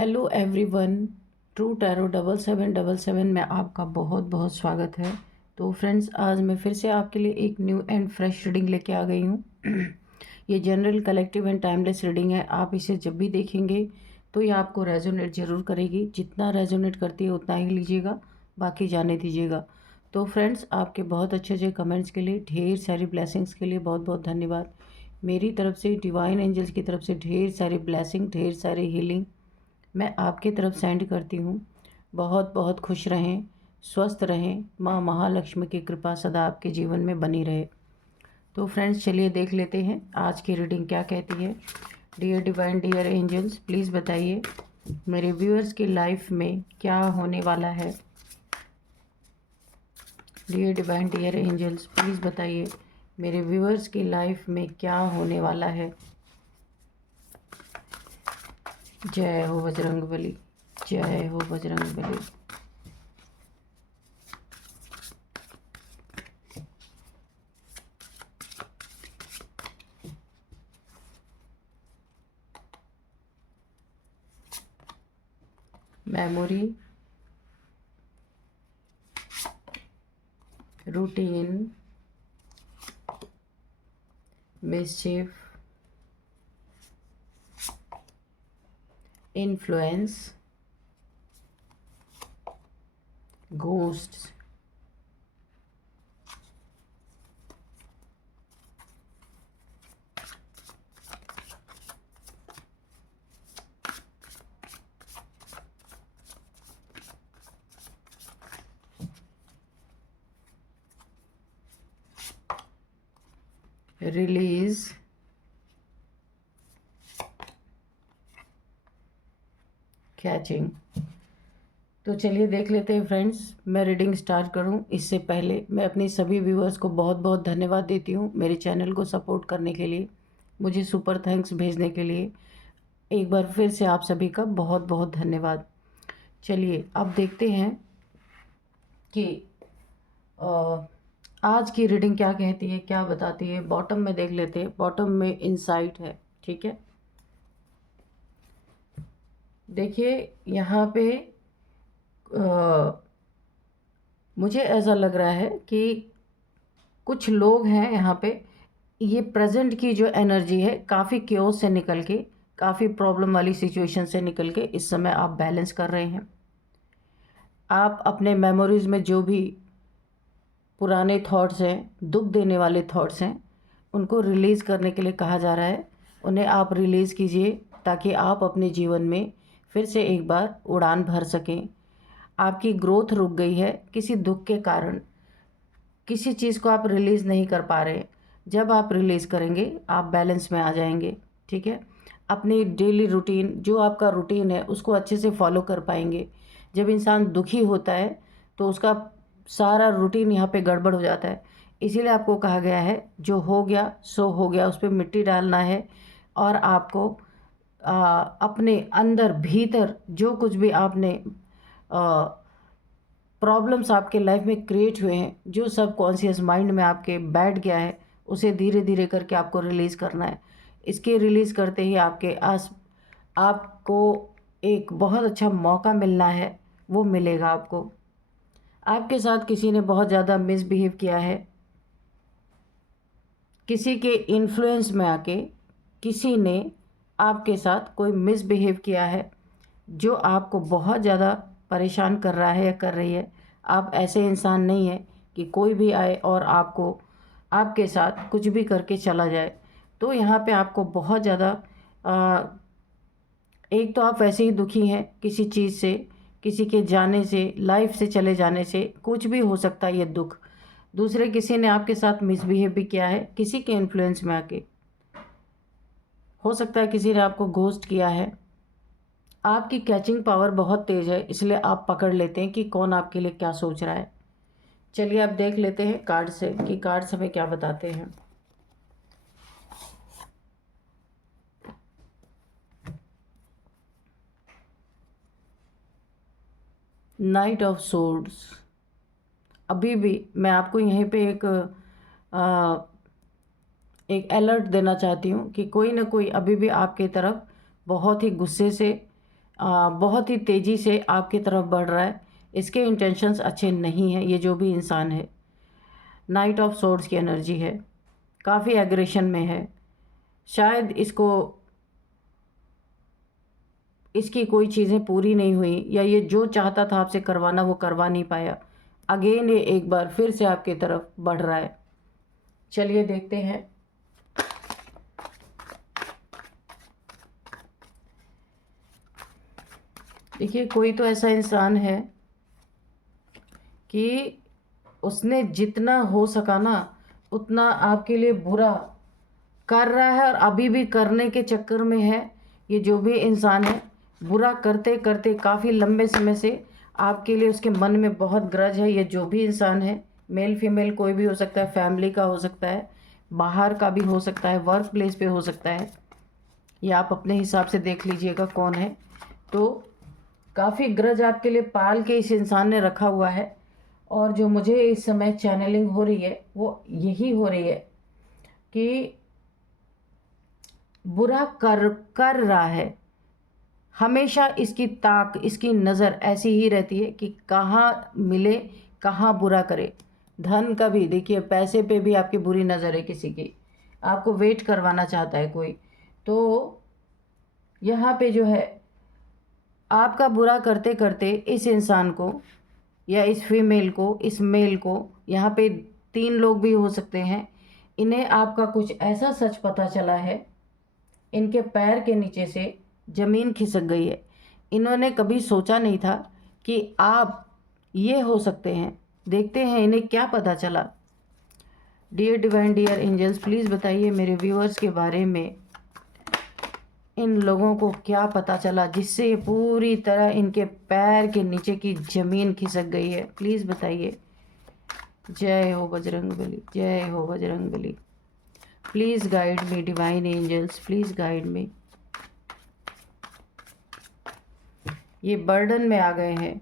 Hello everyone. True tarot 7777 में आपका बहुत बहुत स्वागत है। तो फ्रेंड्स, आज मैं फिर से आपके लिए एक न्यू एंड फ्रेश रीडिंग लेके आ गई हूँ। ये general, collective and timeless reading है। आप इसे जब भी देखेंगे तो ये आपको रेजोनेट ज़रूर करेगी। जितना रेजोनेट करती है उतना ही लीजिएगा, बाकी जाने दीजिएगा। तो फ्रेंड्स, आपके बहुत अच्छे अच्छे कमेंट्स के लिए, ढेर सारी ब्लेसिंग्स के लिए बहुत बहुत धन्यवाद। मेरी तरफ से, डिवाइन एंजल्स की तरफ से ढेर सारी ब्लेसिंग, ढेर सारी हीलिंग मैं आपकी तरफ सेंड करती हूँ। बहुत बहुत खुश रहें, स्वस्थ रहें। माँ महालक्ष्मी की कृपा सदा आपके जीवन में बनी रहे। तो फ्रेंड्स, चलिए देख लेते हैं आज की रीडिंग क्या कहती है। Dear divine, dear angels, please बताइए मेरे व्यूअर्स की लाइफ में क्या होने वाला है। Dear divine, dear angels, please बताइए मेरे व्यूअर्स की लाइफ में क्या होने वाला है। जय हो बजरंगबली, जय हो Bajrangbali. Memory, routine, मिसचिफ, influence, ghosts, release, catching. तो चलिए देख लेते हैं फ्रेंड्स। मैं रीडिंग स्टार्ट करूं इससे पहले मैं अपने सभी व्यूअर्स को बहुत बहुत धन्यवाद देती हूं मेरे चैनल को सपोर्ट करने के लिए, मुझे सुपर थैंक्स भेजने के लिए। एक बार फिर से आप सभी का बहुत बहुत धन्यवाद। चलिए अब देखते हैं कि आज की रीडिंग क्या कहती है, क्या बताती है। बॉटम में देख लेते हैं। बॉटम में इनसाइट है, ठीक है। देखिए यहाँ पे मुझे ऐसा लग रहा है कि कुछ लोग हैं यहाँ पे। ये प्रेजेंट की जो एनर्जी है, काफ़ी क्योस से निकल के, काफ़ी प्रॉब्लम वाली सिचुएशन से निकल के इस समय आप बैलेंस कर रहे हैं। आप अपने मेमोरीज में जो भी पुराने थॉट्स हैं, दुख देने वाले थॉट्स हैं, उनको रिलीज़ करने के लिए कहा जा रहा है। उन्हें आप रिलीज़ कीजिए ताकि आप अपने जीवन में फिर से एक बार उड़ान भर सकें। आपकी ग्रोथ रुक गई है किसी दुख के कारण, किसी चीज़ को आप रिलीज़ नहीं कर पा रहे। जब आप रिलीज़ करेंगे आप बैलेंस में आ जाएंगे, ठीक है। अपनी डेली रूटीन, जो आपका रूटीन है, उसको अच्छे से फॉलो कर पाएंगे। जब इंसान दुखी होता है तो उसका सारा रूटीन यहाँ पे गड़बड़ हो जाता है। इसीलिए आपको कहा गया है जो हो गया सो हो गया, उस पर मिट्टी डालना है। और आपको अपने अंदर भीतर जो कुछ भी आपने प्रॉब्लम्स आपके लाइफ में क्रिएट हुए हैं, जो सब कॉन्शियस माइंड में आपके बैठ गया है, उसे धीरे धीरे करके आपको रिलीज़ करना है। इसके रिलीज़ करते ही आपको एक बहुत अच्छा मौका मिलना है, वो मिलेगा आपको। आपके साथ किसी ने बहुत ज़्यादा मिसबिहेव किया है, किसी के इन्फ्लुएंस में आके किसी ने आपके साथ कोई मिसबिहेव किया है जो आपको बहुत ज़्यादा परेशान कर रहा है या कर रही है। आप ऐसे इंसान नहीं हैं कि कोई भी आए और आपके साथ कुछ भी करके चला जाए। तो यहाँ पे आपको बहुत ज़्यादा एक तो आप वैसे ही दुखी हैं किसी चीज़ से, किसी के जाने से, लाइफ से चले जाने से, कुछ भी हो सकता है ये दुख। दूसरे किसी ने आपके साथ मिसबिहेव भी किया है, किसी के इन्फ्लुएंस में आके। हो सकता है किसी ने आपको घोस्ट किया है। आपकी कैचिंग पावर बहुत तेज़ है, इसलिए आप पकड़ लेते हैं कि कौन आपके लिए क्या सोच रहा है। चलिए अब देख लेते हैं कार्ड से कि कार्ड्स हमें क्या बताते हैं। Night of swords. अभी भी मैं आपको यहीं पे एक अलर्ट देना चाहती हूँ कि कोई ना कोई अभी भी आपकी तरफ बहुत ही गुस्से से बहुत ही तेज़ी से आपकी तरफ बढ़ रहा है। इसके इंटेंशंस अच्छे नहीं हैं, ये जो भी इंसान है। नाइट ऑफ सोर्ड्स की एनर्जी है, काफ़ी एग्रेशन में है। शायद इसकी कोई चीज़ें पूरी नहीं हुई, या ये जो चाहता था आपसे करवाना वो करवा नहीं पाया। अगेन ये एक बार फिर से आपकी तरफ बढ़ रहा है। चलिए देखते हैं। देखिए, कोई तो ऐसा इंसान है कि उसने जितना हो सका ना उतना आपके लिए बुरा कर रहा है, और अभी भी करने के चक्कर में है। ये जो भी इंसान है, बुरा करते करते काफ़ी लंबे समय से आपके लिए उसके मन में बहुत ग्रज है। ये जो भी इंसान है, मेल फीमेल कोई भी हो सकता है, फैमिली का हो सकता है, बाहर का भी हो सकता है, वर्क प्लेस पे हो सकता है। ये आप अपने हिसाब से देख लीजिएगा कौन है। तो काफ़ी ग्रज आपके लिए पाल के इस इंसान ने रखा हुआ है। और जो मुझे इस समय चैनलिंग हो रही है वो यही हो रही है कि बुरा कर रहा है। हमेशा इसकी ताक, इसकी नज़र ऐसी ही रहती है कि कहाँ मिले, कहाँ बुरा करे। धन का भी देखिए, पैसे पे भी आपकी बुरी नज़र है किसी की, आपको वेट करवाना चाहता है कोई। तो यहाँ पे जो है, आपका बुरा करते करते इस इंसान को, या इस फीमेल को, इस मेल को, यहाँ पे 3 लोग भी हो सकते हैं, इन्हें आपका कुछ ऐसा सच पता चला है, इनके पैर के नीचे से ज़मीन खिसक गई है। इन्होंने कभी सोचा नहीं था कि आप ये हो सकते हैं। देखते हैं इन्हें क्या पता चला। Dear divine, dear angels, please बताइए मेरे व्यूअर्स के बारे में, इन लोगों को क्या पता चला जिससे ये पूरी तरह इनके पैर के नीचे की ज़मीन खिसक गई है। प्लीज़ बताइए। जय हो बजरंगबली, जय हो Bajrangbali. Please guide me divine angels, please guide me. ये बर्डन में आ गए हैं।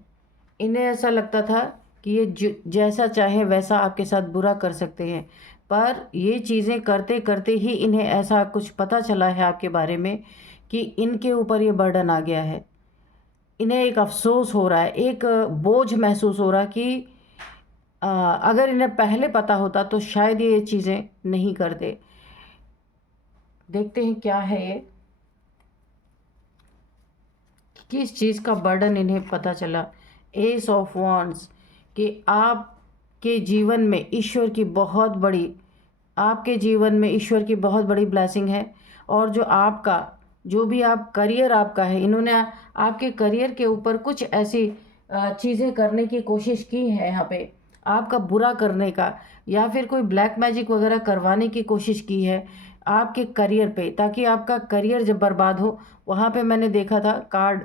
इन्हें ऐसा लगता था कि ये जैसा चाहे वैसा आपके साथ बुरा कर सकते हैं, पर ये चीज़ें करते करते ही इन्हें ऐसा कुछ पता चला है आपके बारे में कि इनके ऊपर ये बर्डन आ गया है। इन्हें एक अफसोस हो रहा है, एक बोझ महसूस हो रहा है कि अगर इन्हें पहले पता होता तो शायद ये चीज़ें नहीं करते। देखते हैं क्या है ये, किस चीज़ का बर्डन इन्हें पता चला। एस ऑफ वॉन्ड्स, कि आपके जीवन में ईश्वर की बहुत बड़ी, आपके जीवन में ईश्वर की बहुत बड़ी ब्लेसिंग है। और जो भी आप करियर आपका है, इन्होंने आपके करियर के ऊपर कुछ ऐसी चीज़ें करने की कोशिश की है यहाँ पे, आपका बुरा करने का, या फिर कोई ब्लैक मैजिक वगैरह करवाने की कोशिश की है आपके करियर पे, ताकि आपका करियर जब बर्बाद हो। वहाँ पे मैंने देखा था कार्ड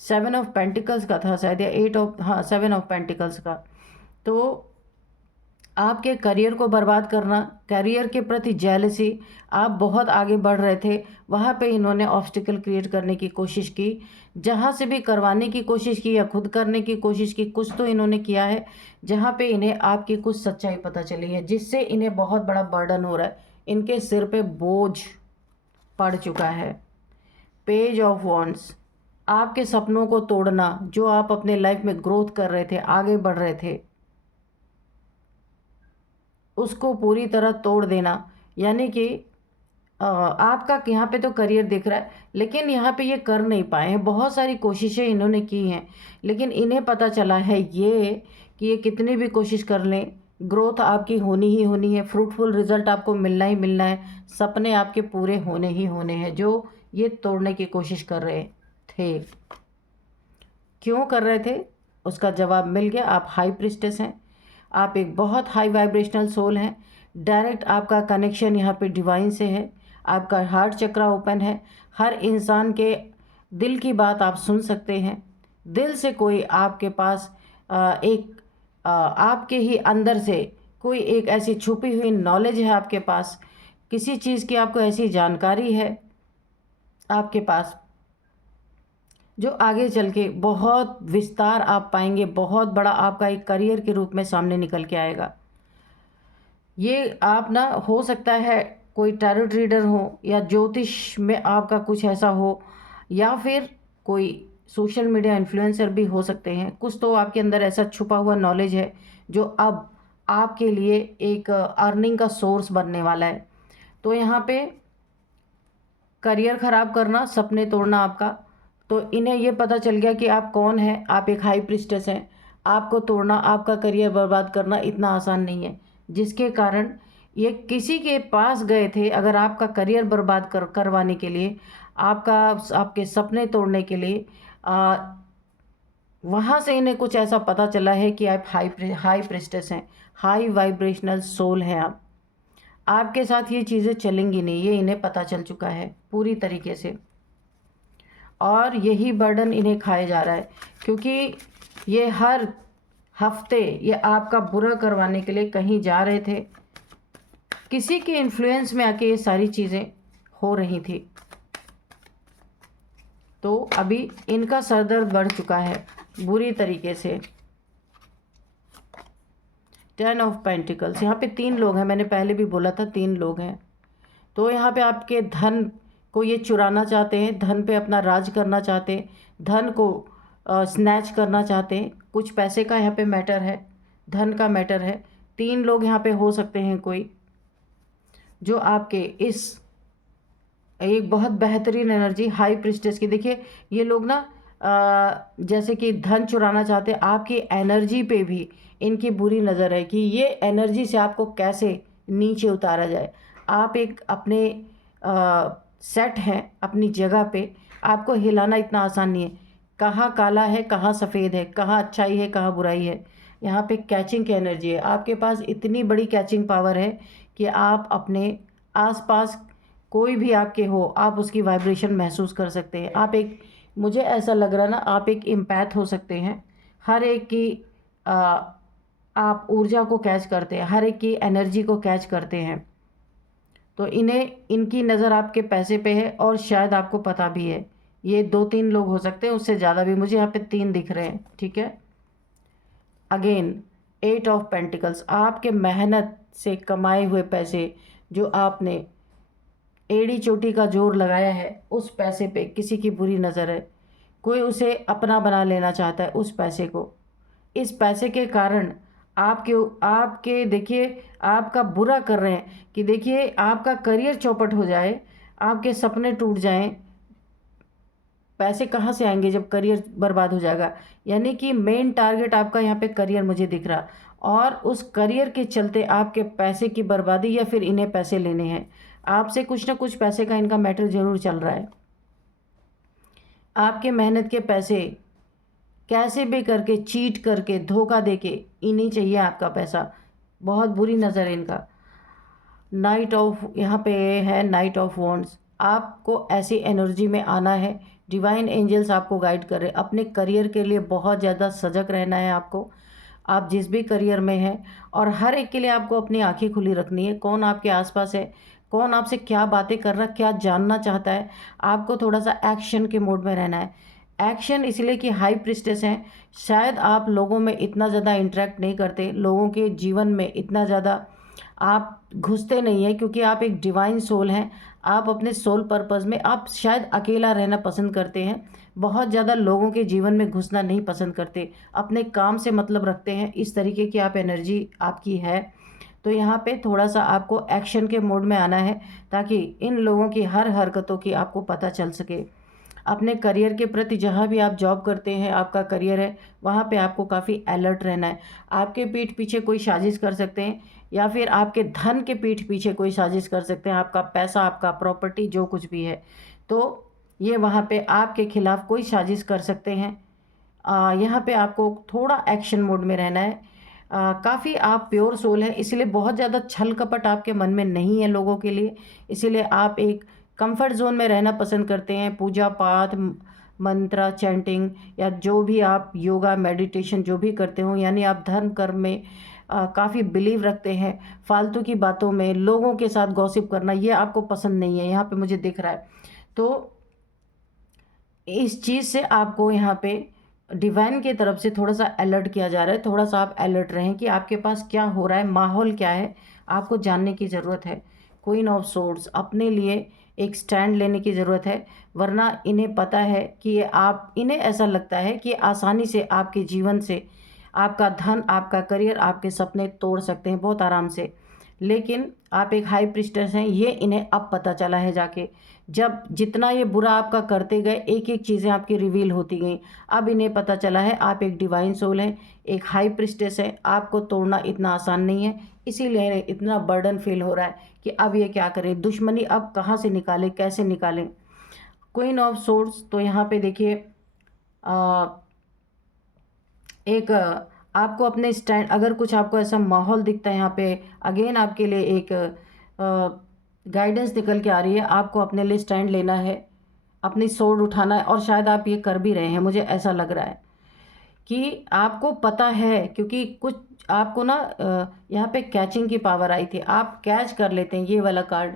7 ऑफ पेंटिकल्स का था शायद, या 7 ऑफ पेंटिकल्स का। तो आपके करियर को बर्बाद करना, करियर के प्रति जेलसी, आप बहुत आगे बढ़ रहे थे, वहाँ पे इन्होंने ऑब्स्टिकल क्रिएट करने की कोशिश की। जहाँ से भी करवाने की कोशिश की या खुद करने की कोशिश की, कुछ तो इन्होंने किया है जहाँ पे इन्हें आपकी कुछ सच्चाई पता चली है, जिससे इन्हें बहुत बड़ा बर्डन हो रहा है, इनके सिर पे बोझ पड़ चुका है। पेज ऑफ वॉन्ड्स, आपके सपनों को तोड़ना, जो आप अपने लाइफ में ग्रोथ कर रहे थे, आगे बढ़ रहे थे, उसको पूरी तरह तोड़ देना। यानी कि आपका यहाँ पे तो करियर दिख रहा है, लेकिन यहाँ पे ये कर नहीं पाए हैं। बहुत सारी कोशिशें इन्होंने की हैं, लेकिन इन्हें पता चला है ये कि ये कितनी भी कोशिश कर लें, ग्रोथ आपकी होनी ही होनी है, फ्रूटफुल रिजल्ट आपको मिलना ही मिलना है, सपने आपके पूरे होने ही होने हैं जो ये तोड़ने की कोशिश कर रहे थे। क्यों कर रहे थे उसका जवाब मिल गया। आप हाई प्रिस्टेस हैं, आप एक बहुत हाई वाइब्रेशनल सोल हैं। डायरेक्ट आपका कनेक्शन यहाँ पे डिवाइन से है, आपका हार्ट चक्रा ओपन है, हर इंसान के दिल की बात आप सुन सकते हैं। दिल से कोई आपके पास आपके ही अंदर से कोई एक ऐसी छुपी हुई नॉलेज है आपके पास, किसी चीज़ की आपको ऐसी जानकारी है आपके पास जो आगे चल के बहुत विस्तार आप पाएंगे, बहुत बड़ा आपका एक करियर के रूप में सामने निकल के आएगा। ये आप ना, हो सकता है कोई टैरोट रीडर हो या ज्योतिष में आपका कुछ ऐसा हो, या फिर कोई सोशल मीडिया इन्फ्लुएंसर भी हो सकते हैं। कुछ तो आपके अंदर ऐसा छुपा हुआ नॉलेज है जो अब आपके लिए एक अर्निंग का सोर्स बनने वाला है। तो यहाँ पे करियर ख़राब करना, सपने तोड़ना आपका, तो इन्हें ये पता चल गया कि आप कौन हैं, आप एक हाई प्रीस्टेस हैं। आपको तोड़ना, आपका करियर बर्बाद करना इतना आसान नहीं है, जिसके कारण ये किसी के पास गए थे अगर आपका करियर बर्बाद करवाने के लिए, आपके सपने तोड़ने के लिए। वहाँ से इन्हें कुछ ऐसा पता चला है कि आप हाई प्रीस्टेस हैं, हाई वाइब्रेशनल सोल हैं आप। आपके साथ ये चीज़ें चलेंगी नहीं, ये इन्हें पता चल चुका है पूरी तरीके से, और यही बर्डन इन्हें खाया जा रहा है, क्योंकि ये हर हफ्ते ये आपका बुरा करवाने के लिए कहीं जा रहे थे। किसी के इन्फ्लुएंस में आके ये सारी चीज़ें हो रही थी। तो अभी इनका सरदर्द बढ़ चुका है बुरी तरीके से। 10 ऑफ पेंटिकल्स, यहाँ पे 3 लोग हैं, मैंने पहले भी बोला था 3 लोग हैं। तो यहाँ पे आपके धन को ये चुराना चाहते हैं, धन पे अपना राज करना चाहते हैं, धन को स्नैच करना चाहते हैं। कुछ पैसे का यहाँ पे मैटर है, धन का मैटर है। 3 लोग यहाँ पे हो सकते हैं कोई, जो आपके इस एक बहुत बेहतरीन एनर्जी हाई प्रिस्टेस की। देखिए ये लोग ना जैसे कि धन चुराना चाहते हैं, आपकी एनर्जी पे भी इनकी बुरी नज़र है कि ये एनर्जी से आपको कैसे नीचे उतारा जाए। आप एक अपने सेट हैं अपनी जगह पे, आपको हिलाना इतना आसान नहीं है। कहाँ काला है, कहाँ सफ़ेद है, कहाँ अच्छाई है, कहाँ बुराई है। यहाँ पे कैचिंग की एनर्जी है, आपके पास इतनी बड़ी कैचिंग पावर है कि आप अपने आसपास कोई भी आपके हो, आप उसकी वाइब्रेशन महसूस कर सकते हैं। आप एक, मुझे ऐसा लग रहा ना, आप एक इम्पैथ हो सकते हैं। हर एक की आप ऊर्जा को कैच करते हैं, हर एक की एनर्जी को कैच करते हैं। तो इनकी नज़र आपके पैसे पे है, और शायद आपको पता भी है। ये 2-3 लोग हो सकते हैं, उससे ज़्यादा भी, मुझे यहाँ पे 3 दिख रहे हैं। ठीक है, अगेन 8 ऑफ पेंटिकल्स, आपके मेहनत से कमाए हुए पैसे जो आपने एड़ी चोटी का जोर लगाया है, उस पैसे पे किसी की बुरी नज़र है। कोई उसे अपना बना लेना चाहता है उस पैसे को। इस पैसे के कारण आपके देखिए आपका बुरा कर रहे हैं कि देखिए आपका करियर चौपट हो जाए, आपके सपने टूट जाएं। पैसे कहाँ से आएंगे जब करियर बर्बाद हो जाएगा। यानी कि मेन टारगेट आपका यहाँ पे करियर मुझे दिख रहा, और उस करियर के चलते आपके पैसे की बर्बादी, या फिर इन्हें पैसे लेने हैं आपसे। कुछ ना कुछ पैसे का इनका मैटर ज़रूर चल रहा है। आपके मेहनत के पैसे कैसे भी करके, चीट करके, धोखा देके इन्हें चाहिए आपका पैसा। बहुत बुरी नज़र है इनका। नाइट ऑफ, यहाँ पे है नाइट ऑफ वॉन्ड्स। आपको ऐसी एनर्जी में आना है, डिवाइन एंजल्स आपको गाइड कर रहे हैं। अपने करियर के लिए बहुत ज़्यादा सजग रहना है आपको, आप जिस भी करियर में हैं। और हर एक के लिए आपको अपनी आंखें खुली रखनी है, कौन आपके आसपास है, कौन आपसे क्या बातें कर रहा, क्या जानना चाहता है। आपको थोड़ा सा एक्शन के मोड में रहना है। एक्शन इसलिए कि हाई प्रिस्टेस हैं, शायद आप लोगों में इतना ज़्यादा इंटरेक्ट नहीं करते, लोगों के जीवन में इतना ज़्यादा आप घुसते नहीं हैं, क्योंकि आप एक डिवाइन सोल हैं। आप अपने सोल पर्पज़ में आप शायद अकेला रहना पसंद करते हैं, बहुत ज़्यादा लोगों के जीवन में घुसना नहीं पसंद करते, अपने काम से मतलब रखते हैं। इस तरीके की आप एनर्जी आपकी है। तो यहाँ पे थोड़ा सा आपको एक्शन के मोड में आना है, ताकि इन लोगों की हर हरकतों की आपको पता चल सके। अपने करियर के प्रति, जहाँ भी आप जॉब करते हैं, आपका करियर है, वहाँ पे आपको काफ़ी अलर्ट रहना है। आपके पीठ पीछे कोई साजिश कर सकते हैं, या फिर आपके धन के पीठ पीछे कोई साजिश कर सकते हैं, आपका पैसा, आपका प्रॉपर्टी, जो कुछ भी है, तो ये वहाँ पे आपके खिलाफ़ कोई साजिश कर सकते हैं। यहाँ पे आपको थोड़ा एक्शन मोड में रहना है। काफ़ी आप प्योर सोल हैं, इसलिए बहुत ज़्यादा छल कपट आपके मन में नहीं है लोगों के लिए। इसीलिए आप एक कंफर्ट जोन में रहना पसंद करते हैं। पूजा पाठ, मंत्र चैंटिंग, या जो भी आप योगा मेडिटेशन जो भी करते हो, यानी आप धर्म कर्म में काफ़ी बिलीव रखते हैं। फालतू की बातों में, लोगों के साथ गॉसिप करना, ये आपको पसंद नहीं है, यहाँ पे मुझे दिख रहा है। तो इस चीज़ से आपको यहाँ पे डिवाइन की तरफ से थोड़ा सा अलर्ट किया जा रहा है। थोड़ा सा आप अलर्ट रहें कि आपके पास क्या हो रहा है, माहौल क्या है, आपको जानने की ज़रूरत है। क्वीन ऑफ सोर्ड्स अपने लिए एक स्टैंड लेने की ज़रूरत है, वरना इन्हें पता है कि ये आप इन्हें ऐसा लगता है कि आसानी से आपके जीवन से आपका धन, आपका करियर, आपके सपने तोड़ सकते हैं बहुत आराम से। लेकिन आप एक हाई प्रीस्टेस हैं, ये इन्हें अब पता चला है जाके। जब जितना ये बुरा आपका करते गए, एक-एक चीज़ें आपकी रिवील होती गईं। अब इन्हें पता चला है आप एक डिवाइन सोल हैं, एक हाई प्रीस्टेस हैं, आपको तोड़ना इतना आसान नहीं है। इसीलिए इन्हें इतना बर्डन फ़ील हो रहा है कि अब ये क्या करें? दुश्मनी अब कहाँ से निकालें, कैसे निकालें? क्वीन ऑफ सोर्ड्स, तो यहाँ पे देखिए एक आपको अपने स्टैंड, अगर कुछ आपको ऐसा माहौल दिखता है यहाँ पे, अगेन आपके लिए एक गाइडेंस निकल के आ रही है। आपको अपने लिए स्टैंड लेना है, अपनी सोर्ड उठाना है, और शायद आप ये कर भी रहे हैं, मुझे ऐसा लग रहा है कि आपको पता है, क्योंकि कुछ आपको ना यहाँ पे कैचिंग की पावर आई थी। आप कैच कर लेते हैं ये वाला कार्ड,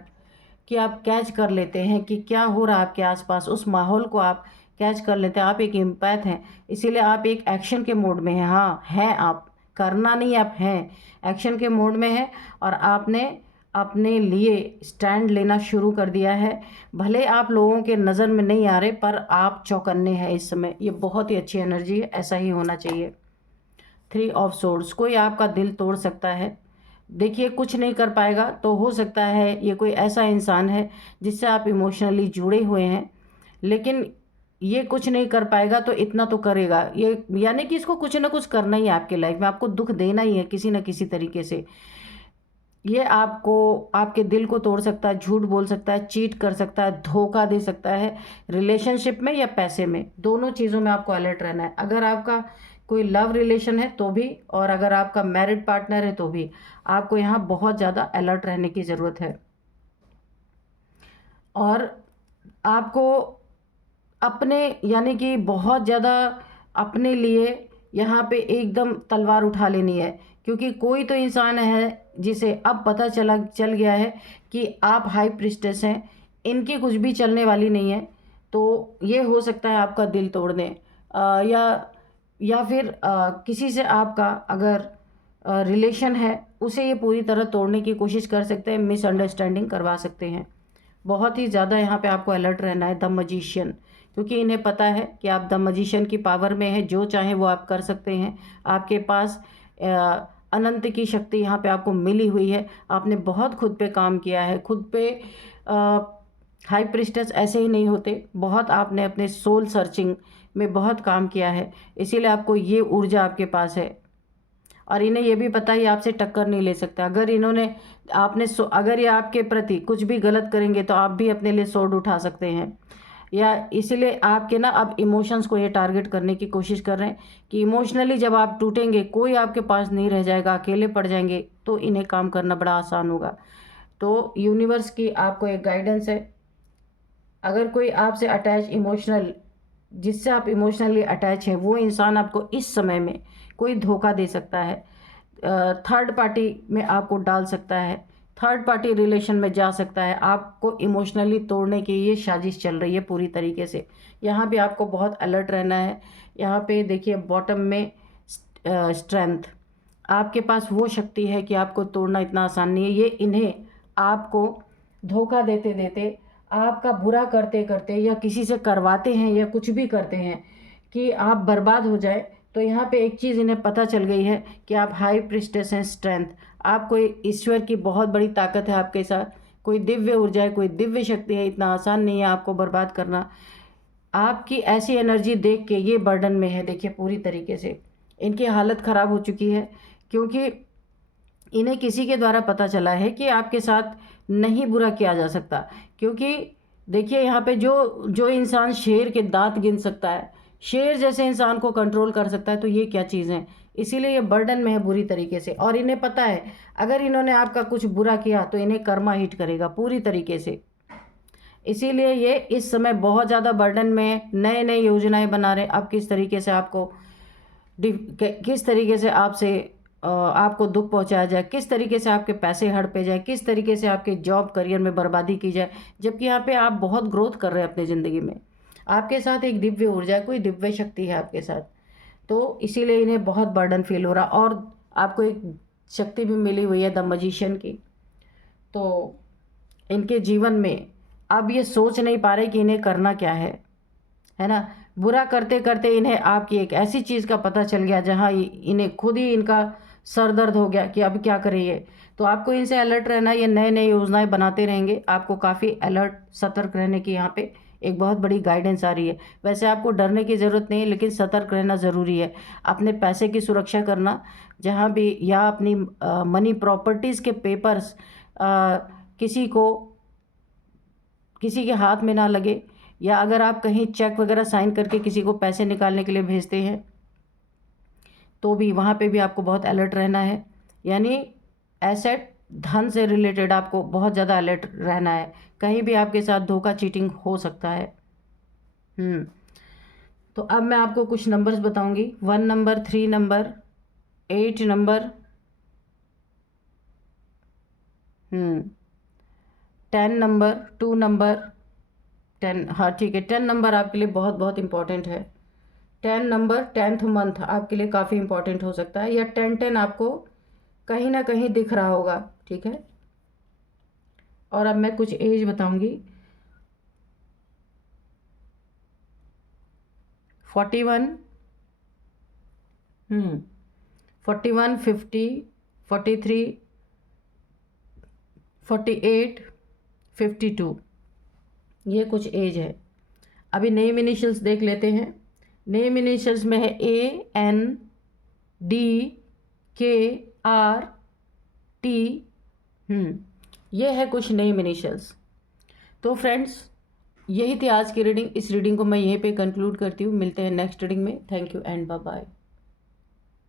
कि आप कैच कर लेते हैं कि क्या हो रहा है आपके आसपास, उस माहौल को आप कैच कर लेते हैं। आप एक एम्पैथ हैं, इसीलिए आप एक एक्शन के मोड में हैं। हाँ, हैं आप, करना नहीं, आप हैं एक्शन के मोड में हैं, और आपने अपने लिए स्टैंड लेना शुरू कर दिया है। भले आप लोगों के नज़र में नहीं आ रहे, पर आप चौकन्ने हैं इस समय। ये बहुत ही अच्छी एनर्जी है, ऐसा ही होना चाहिए। 3 ऑफ सोर्ड्स, कोई आपका दिल तोड़ सकता है। देखिए, कुछ नहीं कर पाएगा तो हो सकता है ये कोई ऐसा इंसान है जिससे आप इमोशनली जुड़े हुए हैं, लेकिन ये कुछ नहीं कर पाएगा तो इतना तो करेगा ये, यानी कि इसको कुछ ना कुछ करना ही है आपके लाइफ में, आपको दुख देना ही है किसी न किसी तरीके से। ये आपको, आपके दिल को तोड़ सकता है, झूठ बोल सकता है, चीट कर सकता है, धोखा दे सकता है, रिलेशनशिप में या पैसे में, दोनों चीज़ों में आपको अलर्ट रहना है। अगर आपका कोई लव रिलेशन है तो भी, और अगर आपका मैरिड पार्टनर है तो भी, आपको यहाँ बहुत ज़्यादा अलर्ट रहने की ज़रूरत है। और आपको अपने, यानी कि बहुत ज़्यादा अपने लिए यहाँ पे एकदम तलवार उठा लेनी है, क्योंकि कोई तो इंसान है जिसे अब पता चल गया है कि आप हाई प्रीस्टेस हैं, इनकी कुछ भी चलने वाली नहीं है। तो ये हो सकता है आपका दिल तोड़ दें, या फिर किसी से आपका अगर रिलेशन है, उसे ये पूरी तरह तोड़ने की कोशिश कर सकते हैं, मिसअंडरस्टैंडिंग करवा सकते हैं। बहुत ही ज़्यादा यहाँ पे आपको अलर्ट रहना है। द मजिशियन, क्योंकि इन्हें पता है कि आप द मजिशियन की पावर में हैं, जो चाहें वो आप कर सकते हैं। आपके पास अनंत की शक्ति यहाँ पे आपको मिली हुई है। आपने बहुत खुद पे काम किया है, खुद पे हाई प्रीस्टेस ऐसे ही नहीं होते, बहुत आपने अपने सोल सर्चिंग में बहुत काम किया है, इसीलिए आपको ये ऊर्जा आपके पास है। और इन्हें ये भी पता है आपसे टक्कर नहीं ले सकता। अगर इन्होंने अगर ये आपके प्रति कुछ भी गलत करेंगे तो आप भी अपने लिए स्वॉर्ड उठा सकते हैं। या इसीलिए आपके ना अब इमोशंस को ये टारगेट करने की कोशिश कर रहे हैं कि इमोशनली जब आप टूटेंगे, कोई आपके पास नहीं रह जाएगा, अकेले पड़ जाएंगे, तो इन्हें काम करना बड़ा आसान होगा। तो यूनिवर्स की आपको एक गाइडेंस है, अगर कोई आपसे अटैच इमोशनल, जिससे आप इमोशनली अटैच हैं, वो इंसान आपको इस समय में कोई धोखा दे सकता है, थर्ड पार्टी में आपको डाल सकता है, थर्ड पार्टी रिलेशन में जा सकता है, आपको इमोशनली तोड़ने की ये साजिश चल रही है पूरी तरीके से। यहाँ पे आपको बहुत अलर्ट रहना है। यहाँ पे देखिए बॉटम में स्ट्रेंथ, आपके पास वो शक्ति है कि आपको तोड़ना इतना आसान नहीं है। ये इन्हें आपको धोखा देते देते, आपका बुरा करते करते, या किसी से करवाते हैं या कुछ भी करते हैं कि आप बर्बाद हो जाए, तो यहाँ पे एक चीज़ इन्हें पता चल गई है कि आप हाई प्रीस्टेस हैं, स्ट्रेंथ, आप कोई ईश्वर की बहुत बड़ी ताकत है आपके साथ, कोई दिव्य ऊर्जा है, कोई दिव्य शक्ति है, इतना आसान नहीं है आपको बर्बाद करना। आपकी ऐसी एनर्जी देख के ये बर्डन में है, देखिए पूरी तरीके से इनकी हालत ख़राब हो चुकी है, क्योंकि इन्हें किसी के द्वारा पता चला है कि आपके साथ नहीं बुरा किया जा सकता। क्योंकि देखिए यहाँ पे जो जो इंसान शेर के दांत गिन सकता है, शेर जैसे इंसान को कंट्रोल कर सकता है, तो ये क्या चीज़ है। इसीलिए ये बर्डन में है बुरी तरीके से, और इन्हें पता है अगर इन्होंने आपका कुछ बुरा किया तो इन्हें कर्मा हिट करेगा पूरी तरीके से। इसीलिए ये इस समय बहुत ज़्यादा बर्डन में नए नए योजनाएं बना रहे, अब किस तरीके से आपको किस तरीके से आपको दुख पहुंचाया जाए, किस तरीके से आपके पैसे हड़पे जाए, किस तरीके से आपके जॉब करियर में बर्बादी की जाए, जबकि यहाँ पे आप बहुत ग्रोथ कर रहे हैं अपनी ज़िंदगी में। आपके साथ एक दिव्य ऊर्जा है, कोई दिव्य शक्ति है आपके साथ, तो इसीलिए इन्हें बहुत बर्डन फील हो रहा। और आपको एक शक्ति भी मिली हुई है द मजिशियन की, तो इनके जीवन में अब ये सोच नहीं पा रहे कि इन्हें करना क्या है ना। बुरा करते करते इन्हें आपकी एक ऐसी चीज़ का पता चल गया जहाँ इन्हें खुद ही इनका सर दर्द हो गया कि अब क्या करें ये। तो आपको इनसे अलर्ट रहना, ये नए नए योजनाएं बनाते रहेंगे। आपको काफ़ी अलर्ट सतर्क रहने की यहाँ पे एक बहुत बड़ी गाइडेंस आ रही है। वैसे आपको डरने की ज़रूरत नहीं है, लेकिन सतर्क रहना ज़रूरी है। अपने पैसे की सुरक्षा करना जहाँ भी, या अपनी मनी प्रॉपर्टीज़ के पेपर्स किसी के हाथ में ना लगे, या अगर आप कहीं चेक वगैरह साइन करके किसी को पैसे निकालने के लिए भेजते हैं तो भी वहाँ पे भी आपको बहुत अलर्ट रहना है। यानी एसेट, धन से रिलेटेड आपको बहुत ज़्यादा अलर्ट रहना है। कहीं भी आपके साथ धोखा, चीटिंग हो सकता है। तो अब मैं आपको कुछ नंबर्स बताऊंगी। 1 number, 3 number, 8 number, 10 number, 2 number, 10, हाँ ठीक है, 10 नंबर आपके लिए बहुत बहुत इंपॉर्टेंट है। 10 नंबर 10th मंथ आपके लिए काफ़ी इंपॉर्टेंट हो सकता है, या 10-10 आपको कहीं ना कहीं दिख रहा होगा, ठीक है। और अब मैं कुछ एज बताऊंगी। 41, 41, 50, 43, 48, 52, ये कुछ एज है। अभी नेम इनिशियल्स देख लेते हैं। नेम इनिशियल्स में है ANDKRT। ये है कुछ नेम इनिशियल्स। तो फ्रेंड्स, यही थी आज की रीडिंग। इस रीडिंग को मैं यहीं पे कंक्लूड करती हूँ। मिलते हैं नेक्स्ट रीडिंग में। Thank you and bye bye.